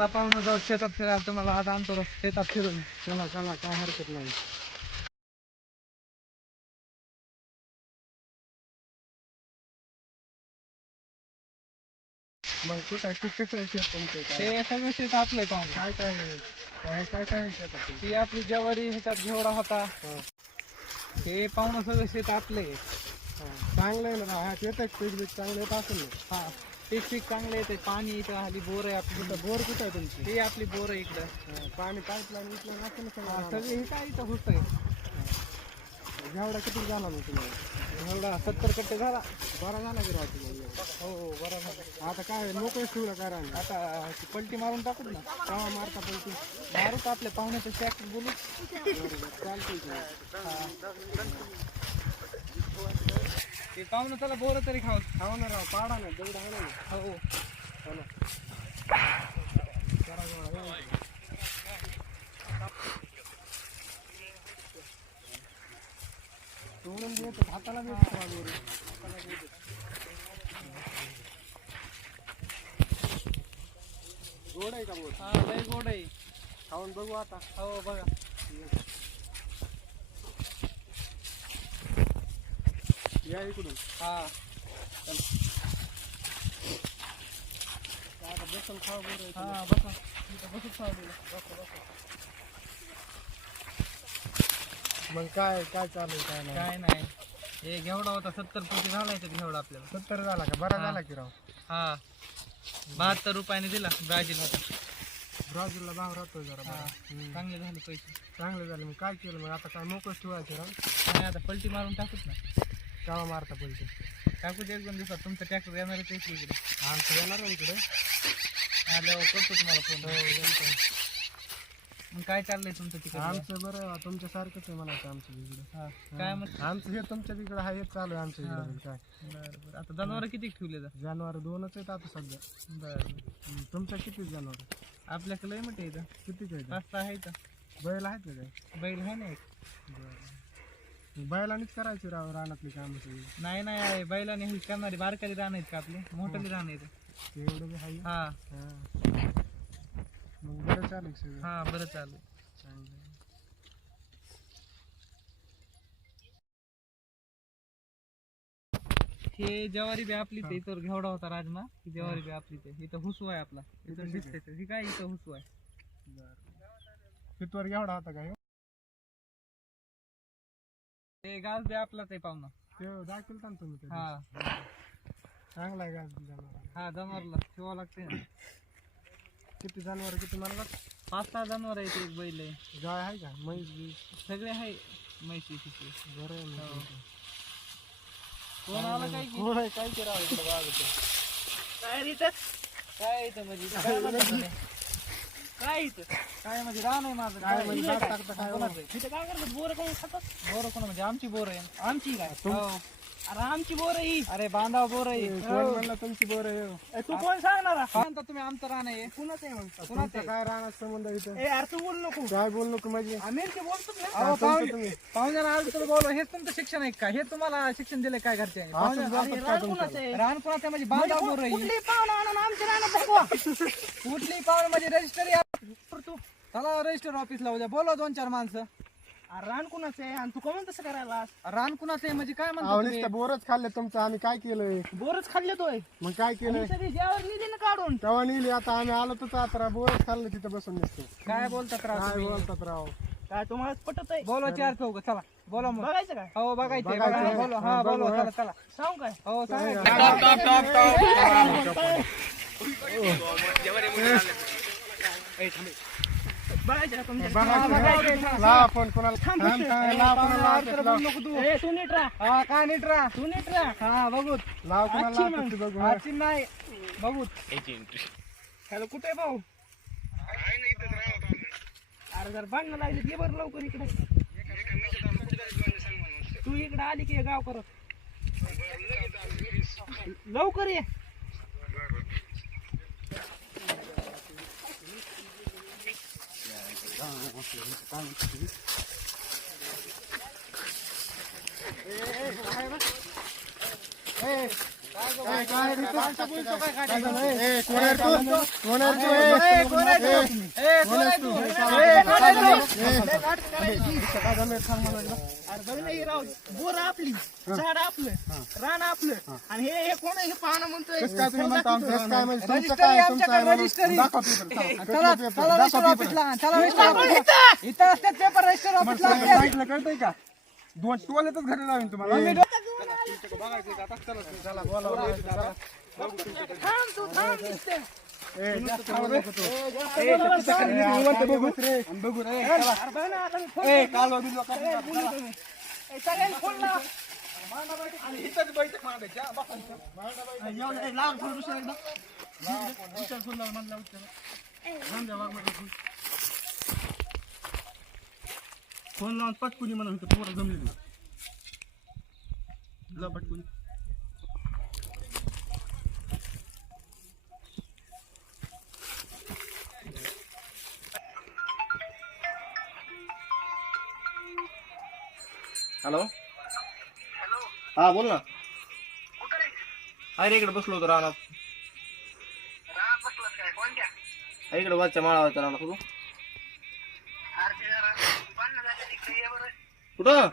चला पाहुणं जाऊ शेतात फिरायला, तुम्हाला आज आणतो शेतात फिरून. चला चला, काय हरकत नाही. मग कुठं कसं शेत तुमचं? ते सगळं शेत आपलंय पाहुणं. काय काय काय काय काय शेतात? ती आपली ज्वारी ह्याच्यात घेवडा होता. हे पाहुणं सगळं शेत आपलंय. चांगलं आहे ना, हा येत पीक बीक चांगलं येत असेल ना. हा पीक चांगलं येते. पाणी इथं हल्ली बोर आहे आपली. कुठं बोर कुठं आहे तुमची? ही आपली बोर आहे इकडं. पाणी पाईपलाईन विकलं असेल ना सगळं. सगळे हे काय इथं होत आहे. घेवडा किती झाला मग तुम्हाला? एवढा 70 कट्टे झाला. बरा झाला की राहतो मग? हो बरं झालं. आता काय मोकळंच ठेवलं काय राहिलं? आता पलटी मारून टाकू ना. केव्हा मारता पलटी? मारूच आपल्या पाहुण्याचं ट्रॅक्टर बोलू. चालतंय की. ते पाहुणं त्याला बोर तरी खाऊ. खाऊ ना राव, पाडा ना, दगड आहे ना. हो चला. करा गोळा, या. तोडून देतो, हाताला देतो का बोर? गोड आहे का बोर? हा लय गोड आहे. खाऊन बघू आता. हो बघा. या इकडून. हा आता बसून खाऊ बोर आहे. हा बसा इथं बसूच बसा. मग काय काय चालू आहे, काय नाही? काय नाही, हे घेवडा होता 70 पोती झाला याच्यात घेवडा आपल्याला. 70 झाला का? बरा हा. झाला की राव. हा 72 रुपयाने दिला. ब्राझील होता. ब्राझीलला भाव राहतो जरा हा बरा. चांगले झाले पैसे. चांगलं झालं. मग काय केलं? मग आता काय मोकळंच ठेवायचं राव? आणि आता पलटी मारून टाकूच ना. केव्हा मारता पैसे? टाकूच 1-2 दिवसात. तुमचं ट्रॅक्टर येणारच आहे इकडे. आमचं येणार आहे इकडे. आल्यावर करतो तुम्हाला फोन. हो येतो. मग काय चाललंय तुमचं तिकडे? आमचं बरं तुमच्यासारखंच आहे म्हणायचं आमचं इकडे. हा काय मग? आमचं हे तुमच्या तिकडे आहे, हेच चालू आहे आमच्या हा. इकडे. काय बरं बरं. आता जनावर किती ठेवले? जनावर 2च आहेत आता सध्या. बरं तुमच्या किती जनावर? आपल्याकडे लय मोठे इथं कितीच आहेत? 5-6 आहेत. बैल आहेत का काय? बैल आहे ना एक. बरं. बैलांनीच करायची राव रानातली कामं सगळी. नाही नाही बैलाने ही करणारी बारकाली रान आहेत का आपले? मोठाली रान आहेत. ते एवढं बी आहे. हा हा. मग बरं चालेल सगळं. हा बरं चालू. चांगलं. हे ज्वारी बी आपलीच आहे. इथं घेवडा होता राजमा. ही ज्वारी बी आपलीच आहे. इथं हुसू आहे आपला. इथून दिसते ही काय इथं हुसू आहे. तिथवर एवढा होता का? ते गाज बी आपलाच आहे पाहुणा. ते दाखवता ना तुम्ही. हा चांगला आहे का जनावर? हा जनावरला ठेवावं लागते ना. किती जनावर किती मला? 5-6 जनावर आहे. एक बैल आहे. गाय आहे का? म्हैस बीस? सगळे आहे. म्हैशी शिशी. बरं आहे ना. हो. कोण आला काय की? कोण आहे? काय करावं इकडं बाजूचं? काय रे इथं? काय इथं म्हणजे काय म्हणतात म्हणे? काय इथं? काय म्हणजे रान आहे माझं. काय म्हणजे इथं भात काय? टाकता काय? कोणाचं आहे? इथं काय करतात? बोरं कोण खातात? बोरं कोण म्हणजे आमची बोर आहे. आमची काय? तुम- हो. अरे आमची बोर आहे ही. अरे बांधाव बोर आहे. कोण म्हणलं तुमची बोर आहे? तू कोण सांगणार? म्हणता तुम्ही आमचं रान आहे. कुणाच आहे म्हणता? कुणाचं तुमचा आहे? काय राहणार संबंध इथं? ए यार तू बोल नको. काय बोल नको म्हणजे? आम्ही ते बोलतो ना. हा, तुमचं तुम्ही. पाहुण्याला आज तुम्ही बोलवा. हेच तुमचं शिक्षण आहे का? हे तुम्हाला शिक्षण दिलंय काय घरचे? असंच बोलतात काय तुमच्याला? रान कोणाचं आहे म्हणजे बांधाव बोर आहे. कुठली पाहुणा आणून आमच्या रानात दाखवा. कुठली पाहुणे म्हणजे रजिस्टर तू चला रजिस्टर ऑफिसला उद्या बोलवा 2-4 माणसं. अरे रान कुणाचं आहे आणि तू कमून तसं करायला? रान कुणाचं आहे म्हणजे काय म्हणतो अहो, तुम्ही? नुसतं बोरच खाल्ले तुमचं. आम्ही काय केलंय? बोरच खाल्ले तोय मग काय केलंय? सगळी ज्यावर निधी काढून. तेव्हा नेली. आता आम्ही आलो तर आता बोरच खाल्लं तिथं बसून नसतो. काय बोलतात राव काय तुम्ही? बोलतात राव? काय तुम्हाला पटत आहे? बोलवा 4 चला बोला मग. बघायचं काय? हो बघायचंय बघायचंय. बघा, बोलवा. हा हा, बोलवा बघू, चला चला. सांगू काय? हो सांगा. बघायचं का तुमच्या? लावा फोन कोणाला? थांब, थांब, लावा कोणाला लावायचं? लाव. नको तू. ए, तू नीट राहा. हा काय नीट राहा. तू नीट राहा. हा बघू लावा कोणाला आजची लावायचं मग. ते बघू. आजची नाही बघू. हॅलो कुठे आहे भाऊ? अरे जर बांधणं लागली ये बरं लवकर इकडे. तू इकडे आली की हे गाव करत लवकर ये. काय रे तू? माणसं बोलतो काय काय काय झालं? ए, कोण आहे रे तू? कोण आहे रे तू? ए, कोण आहे ए, तू? ए, कोण आहे तू? ए, ए, कोण आहे तू? काय झालं? सांग मला एकदा. अरे बघ ना ही राव बोर आपली झाड आपलं रान आपलं आणि हे कोण आहे हे पाहणं म्हणतोय कसं काय तुम्ही म्हणता आमचं? कसं काय म्हणजे तुमचं रजिस्टरी काय? तुमचं आमच्याकडे आहे म्हणून रजिस्टरी. दाखवा पेपर. चला चला रजिस्टर ऑफिसला चला रजिस्टर ऑफिसला इथं असते पेपर रजिस्टर ऑफिसला असते. सांगितलं कळतंय का? 2 टोलेतच घरी लावीन तुम्हाला. चला बोला. थांब तू थांब दिसते. ए, जास्त बोलू नको तू. बघू रे. अरे बघ ना आता मी फोन ए, कालवा बिलवा कर. ए, सगळ्यांनी फोन लाव. फोन लावून पटकुनी म्हणून पोरं जमली जा पटकुनी. हॅलो हा बोल ना. अरे इकडे बसलो होतो रानात. इकडे वरच्या माळावरच्या रानात होतो. कुठं?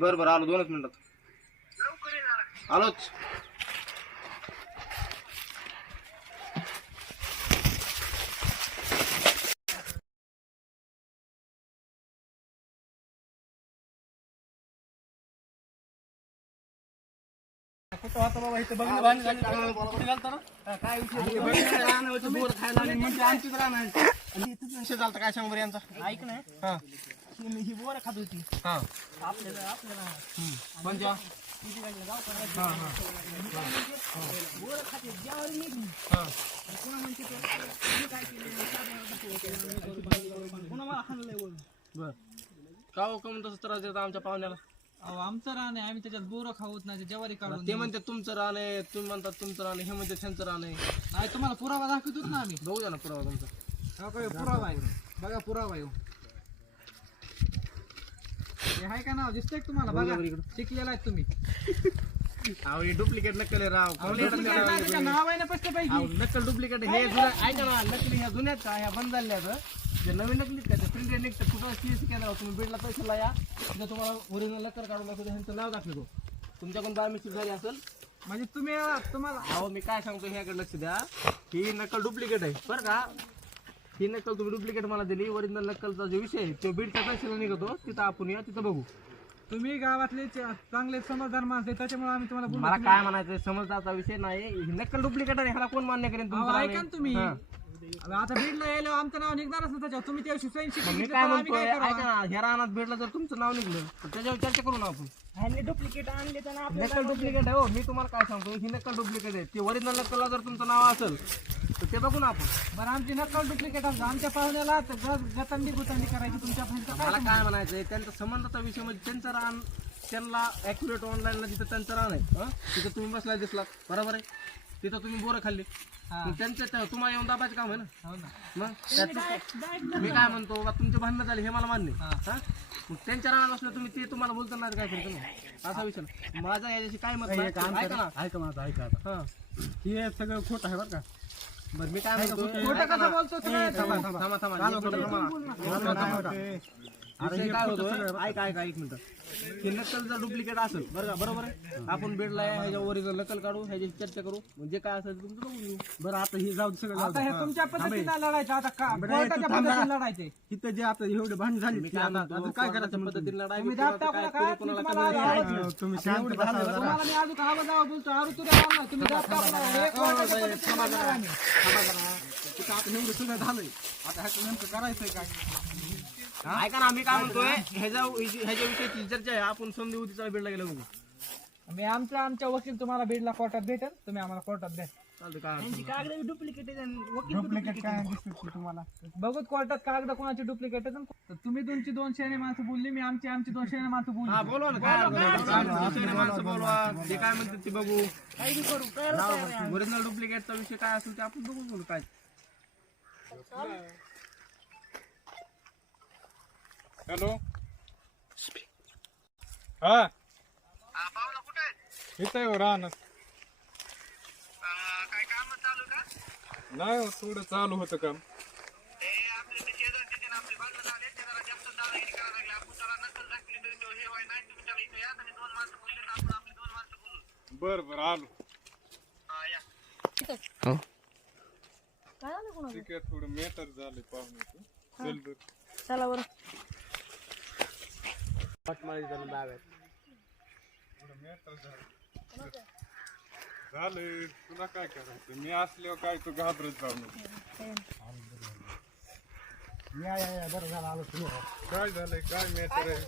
बरं बरं आलो 2च मिनिटात आलोच. कुठं होता बाबा इथं बघणं भांडण झाली. कुठे घालता ना? काय विषय रानावरचं बोर खायला आणि म्हणजे आमचीच रान आहे. आणि इथंच विषय झालता काय सांग बरं यांचा. ऐक ना हा ही बोर खात होती हा आपल्याला म्हणजे बोर खाते ज्यावर निघली पुन्हा म्हणते ते काय केलं पुन्हा मला हाणलंय बोल. बर का हो कमी तसं त्रास देता आमच्या पाहुण्याला? अहो आमचं रान आहे आम्ही त्याच्यात बोरं खाऊत नाही ज्वारी काढून ते म्हणते तुमचं रान आहे, तुम्ही म्हणतात तुमचं रान आहे, हे म्हणते त्यांचं रान आहे. नाही तुम्हाला पुरावा दाखवतोच ना आम्ही. बघू द्या ना पुरावा तुमचा. हो का, पुरावा आहे बघा पुरावा आहे. हे आहे का नाव दिसतंय का तुम्हाला? बघा शिकलेला आहे तुम्ही. अहो हे डुप्लिकेट नक्कल आहे राव. नाव आहे ना पैकी. नक्कल डुप्लिकेट हे जुन्या ऐका ना. नकली ह्या जुन्यात का ह्या बंद झाल्या जे नवीन नकलीत का ते प्रिंटेड निघतं. कुठं सीएससी केंद्रावर तुम्ही बीडला पैशाला या तिथे तुम्हाला ओरिजिनल लकर काढून दाखवतो. ह्यांचं नाव दाखवतो. तुमच्याकडून बाय मिस्टेक झाली असेल. म्हणजे तुम्ही तुम्हाला अहो मी काय सांगतो ह्याकडे लक्ष द्या. ही नकल डुप्लिकेट आहे बरं का. ही नकल तुम्ही डुप्लिकेट मला दिली. ओरिजिनल नकलचा जो विषय आहे तो बीडच्या पैशाला निघतो. तिथं आपण या तिथं बघू. तुम्ही गावातले चांगले समजदार माणसं आहे त्याच्यामुळे आम्ही तुम्हाला बोललो. मला काय म्हणायचं समजदारचा विषय नाही. ही नक्कल डुप्लिकेट आहे ह्याला कोण मान्य करेन तुमचं अहो, रान ऐका आहे? ना तुम्ही हा. आता बीडला यायला आमचं नाव निघणारच ना त्याच्यावर. तुम्ही त्या सही मग शिकून मी घेतली काय तर आम्ही म्हणतोय काय ऐका करावं? ना. ह्या रानात भेटलं जर तुमचं नाव निघलं तर त्याच्यावर चर्चा करू ना आपण. ह्यांनी डुप्लिकेट आणले तर आपल्याला नक्कल डुप्लिकेट आहे हो. मी तुम्हाला काय सांगतो ही नक्कल डुप्लिकेट आहे. ते ओरिजिनल नक्कलला जर तुमचं नाव असेल तर ते बघू ना आपण. बरं आमची नक्कल डुप्लिकेट असतं आमच्या पाहुण्याला गतंडी गुतंडी करायची तुमच्या फाईलचं काय मला काय म्हणायचंय त्यांचा संबंधाचा विषय म्हणजे त्यांचं रान त्यांना ॲक्युरेट ऑनलाईनला जिथं त्यांचं रान आहे तिथं तुम्ही बसला दिसला बरोबर आहे. तिथं तुम्ही बोरं खाल्ली मग त्यांचं तुम्हाला येऊन दाबायचं काम आहे ना. हो ना. मग त्याचं मी काय म्हणतो बा तुमचे भांडणं झाले हे मला मान्य आहे. हा मग त्यांच्या रानात असलं तुम्ही ते तुम्हाला बोलताना काय करतो ना असा विषय नाही. माझा याच्याशी काय मत नाही. ऐका ना. ऐका माझं ऐका आता. हा हे सगळं खोटं आहे बरं का. बरं मी काय म्हणतो खोटं कसं बोलतो तुम्ही? थांबा विषय काय होतोय ऐका एक मिनिट. हे नक्कल जर डुप्लिकेट असेल बरं का बरोबर आहे. आपण बेडला ह्याच्या ओरिजिनल नकल काढू ह्याची चर्चा करू म्हणजे काय असेल ते तुमचं बघून घेऊ. बरं आता हे जाऊ दे सगळं जाऊ आता दे. हे तुमच्या पद्धतीने लढायचं आता का बरं, कोर्टाच्या तू थांब पद्धतीने जरा. लढायचे. इथं जे आता एवढे भांडण झाली मी ती काय आता म्हणतो आता काय करायचं म्हणतो पद्धतीने लढाई तुम्ही कोणाला दाब टाकू काय नका. कोणी कोणाला तुम्हाला कमी आवाज नाही. येतो. तुम्ही शांत बसा जरा. तुम्हाला मी अजून आवाज आवाज बोलतो आरू तुझ्या बोलणार तुम्ही दाब टाकू नका. हे कोर्टाच्या पद्धतीने लढणार आम्ही. तिथं आता एवढं सगळं झालंय आता ह्याचं नेमकं करायचंय काय. ऐका ना मी काय म्हणतोय ह्याच्या विषयीची चर्चा आहे. आपण समधी उद्या बेडला गेलो बघू. मी आमच्या वकील तुम्हाला बीडला कोर्टात भेटेल. तुम्ही आम्हाला कोर्टात द्या. चालतं काय यांची कागद डुप्लिकेट आहे आणि वकील डुप्लिकेट काय दिसत तुम्हाला. बघूत कोर्टात कागद कोणाची डुप्लिकेट आहेत तर तुम्ही तुमची 2 शेणे माणसं बोलली मी आमची 2 शेणे माणसं बोलली. हा बोलवा ना काय दुसरे माणसं बोलवा ते काय म्हणतात ते बघू. काही करू करायला तयार आहे. ओरिजिनल डुप्लिकेटचा विषय काय असेल ते आपण बघू बोलू काय. हॅलो हा इथं राहणार नाही हो, थोडं चालू होतं काम. बर बर आलो. हो ठीक आहे, थोडं मेटर झाले पाहुण्याचं. चल बर चला बरं झालं. तुला काय करायचं, मी असल्यावर काय तू घाबरत जाऊ नको. बरं झालं आलो तुम्ही. काय झालंय, काय मेटर आहे?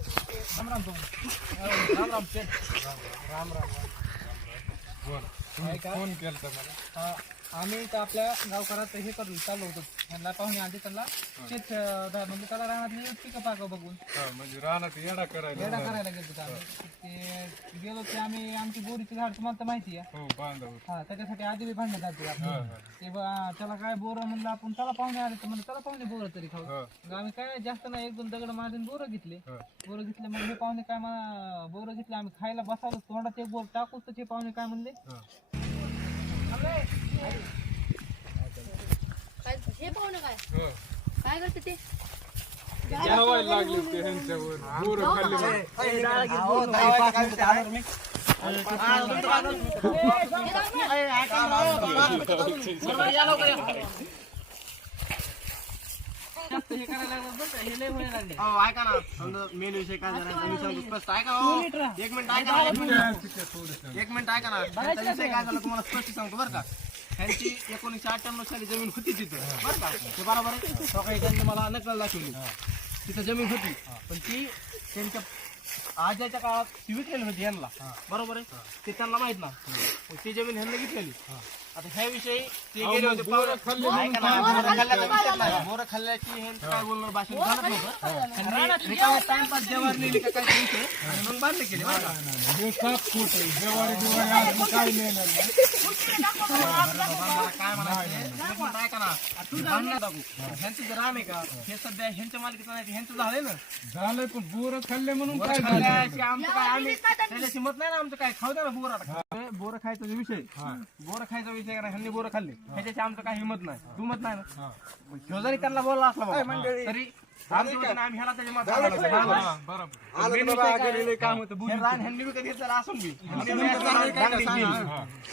बोल, तुम्ही फोन केलता मला. आम्ही तर आपल्या गावकरात हे करून चाललो होतो यांना पाहुणे आधी त्यांना शेत म्हणजे त्याला रानातली पिकं पाकं बघून हा, म्हणजे रानात येडा करायला. येडा करायला गेलो होतो आम्ही. ते गेलो की आम्ही आमची बोरीची झाड तुम्हाला तर माहिती आहे. हो बांधव. हा त्याच्यासाठी आधी बी भांडण झाली ते त्याला काय बोरं म्हणलं आपण त्याला पाहुणे आले तर म्हणलं त्याला पाहुणे बोरं तरी खाऊ. मग आम्ही काय जास्त नाही 1-2 दगड मारून बोरं घेतले. बोरं घेतले मग हे पाहुणे काय बोरं घेतले आम्ही खायला बसालो तोंडात एक बोर टाकूच तर ते पाहुणे काय म्हणले हे पाहुणं काय काय करते ते जेवायला लागले ते ह्यांच्यावर. बोरं खाल्ले. जास्त हे करायला लागलं बरं का, हे लय व्हायला लागले. ऐका ना समजा मेन विषय काय झाला मी सांगतो स्पष्ट ऐका हो. एक मिनिट ऐका ना, एक मिनिट ऐका ना. त्यांचा विषय काय झाला तुम्हाला स्पष्ट सांगतो बरं का. त्यांची 1998 साली जमीन होती तिथं बरं का, ते बरोबर आहे. सकाळी त्यांनी मला नकल दाखवली तिथं जमीन होती पण ती त्यांच्या आजाच्या काळात ती विकलेली होती यांना बरोबर आहे. ते त्यांना माहित ना ती जमीन ह्यांना घेतलेली. आता ह्याविषयी ते गेले होते बोरं खाल्ल्याची ह्यांचं काय बोलणार भाषण झालं नव्हतं. रिकामा टाइमपास जेवार नेली का काय विषय आणि मग बांधले केले बरं का. हे 7 फूट आहे. जेवारी काय मिळणार मला काय म्हणायचं ऐका ना भांडण टाकू ह्यांचं जे रान आहे का हे सध्या ह्यांच्या मालकीचं नाही ह्यांचं झालंय ना. झालंय पण बोरं खाल्ले म्हणून काय झालं? खाल्ल्याची आमचं काय आम्ही त्याच्याशी मत नाही ना आमचं काय खाऊ द्या ना बोरं खायचा जो विषय बोरं खायचा विषय करा ह्यांनी बोरं खाल्ले ह्याच्याशी आमचं काही हिंमत नाही दुमत नाही ना. ह्यो जरी त्यांना बोलला असला बाबा, तरी आमचं होतं ना, आम्ही ह्याला त्याच्या मत बरोबर. रान ह्यांनी विकत घेतलं असून बी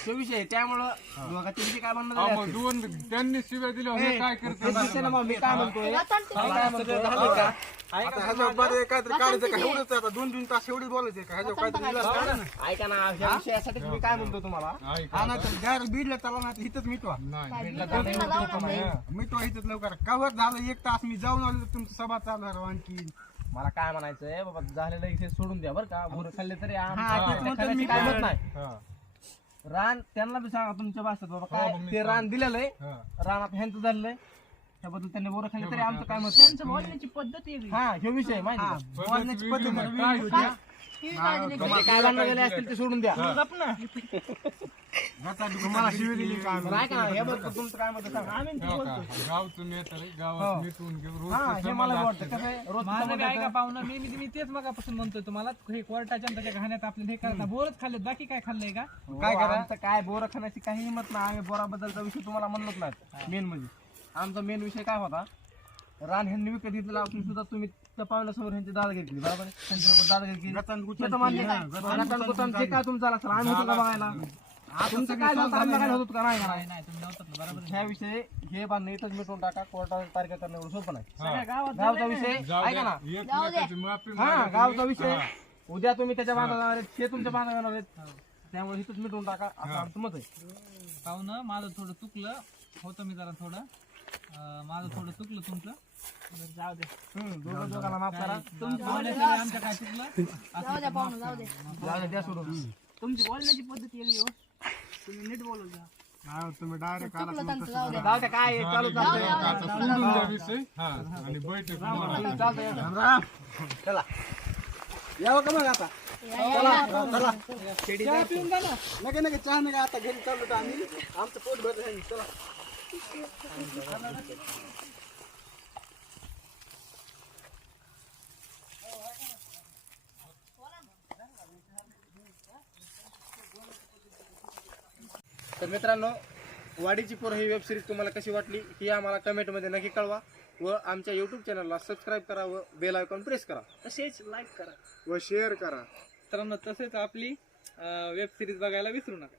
तो विषय त्यामुळं दोघांच्या विषयी काय म्हणणं झालं असेल. दोन त्यांनी शिव्या दिल्या हे काय करतात? तेच विषय ना मग मी काय म्हणतोय झालं का? आता ह्याच्यावर बरं काहीतरी काढायचं का एवढंच आता 2-3 तास एवढीच बोलायचं का ह्याच्यावर काहीतरी इलाज काढा ना. ऐका ना ह्या विषयासाठी मी काय म्हणतो तुम्हाला हा ना तर डायरेक्ट बीडला चला ना इथंच मिटवा मिटवा इथंच लवकर कवर झालं 1 तास मी जाऊन आलो तर तुमची सभा चालणार आणखी. मला काय म्हणायचंय बाबा झालेलं इथे सोडून द्या बरं का. बोरं खाल्ले तरी तेच म्हणतो खाल्ल्याची मी काय काय मत नाही. रान त्यांना बी सांगा तुमच्या भाषेत बाबा काय ते रान दिलेलं आहे रानात ह्यांचं झालेलं आहे त्याबद्दल त्यांनी बोरं खाल्ले तरी आमचं काय मत त्यांचं बोलण्याची पद्धत वेगळी. हा ह्यो विषय माहिती आहे का? बोलण्याची पद्धत काय वेगळी होती? म्हणजे काय भांडणं गेले असतील ते सोडून द्या. मला शिवी दिली काय पण ऐका ना हे बघ तुमचं काय मत आहे सांगा. गावचं नेता रे, गावात मिटवून घेऊ. रोज हा हे मला वाटतं कसं आहे, रोज माझं बी ऐका पाहुणं मी तेच मगापासून म्हणतोय तुम्हाला हे कोर्टाच्या आणि त्याच्या घाण्यात आपल्याला हे करता बोरच खाल्लेत बाकी काय खाल्लंय का. काय करा आमचं काय बोरं खाण्याची काही हिंमत नाही. आम्ही बोराबद्दलचा विषय तुम्हाला म्हणलोच नाही. मेन म्हणजे आमचा मेन विषय काय होता रान ह्यांनी विकत घेतलेला असून सुद्धा तुम्ही त्या पाहुण्यासमोर ह्यांची दादागिरी केली बरोबर आहे. त्यांच्याबरोबर दादागिरी केली त्याचं मान्य आहे. गटान गुटान जे काय तुमचं असेल आम्ही होतो का बघायला तुमचं काय झालं आम्ही बघायला होतो का नाही नाही नाही तुम्ही नव्हतात ना बरोबर. ह्या विषय हे बांधणं इथंच मिटवून टाका. कोर्टावर तारखा करणं एवढं सोपं नाही. सगळ्या गावात गावचा विषय जाऊ ऐका ना द्या. एकमेकाची माफी हा मागायची. गावचा विषय उद्या तुम्ही त्याच्या बांधा जाणार आहेत ते तुमच्या बांधा जाणार आहेत त्यामुळे इथंच मिटवून टाका असं आमचं मत आहे. पाहुणं माझं थोडं चुकलं होतं मी जरा थोडं माझं थोडं चुकलं तुमचं जाऊ दे. दोघांना माफ करा. तुमची बोलण्याची आमचं काय चुकलं जाऊ द्या पाहुणं जाऊ दे जाऊ द्या, द्या सोडून. तुमची बोलण्याची पद्धत वेगळी हो तुम्ही नीट बोलत जा. हा, तुम्ही डायरेक्ट चुकलं त्यांचं जाऊ द्या जाऊ द्या काय आहे, चालू आता सोडून द्या विषय. हा, आणि बैठक यावं का मग आता चहा पिऊन जा ना. नका नका चहा नका आता घरी चाललो तर आम्ही आमचं पोट भरत आहे चला. तर मित्रांनो, वाडीची पोरं ही वेब सिरीज तुम्हाला कशी वाटली ही आम्हाला कमेंटमध्ये नक्की कळवा व आमच्या यूट्यूब चॅनलला सबस्क्राईब करा व बेल आयकॉन प्रेस करा. तसेच लाईक करा व शेअर करा. मित्रांनो तसेच आपली वेब सिरीज बघायला विसरू नका.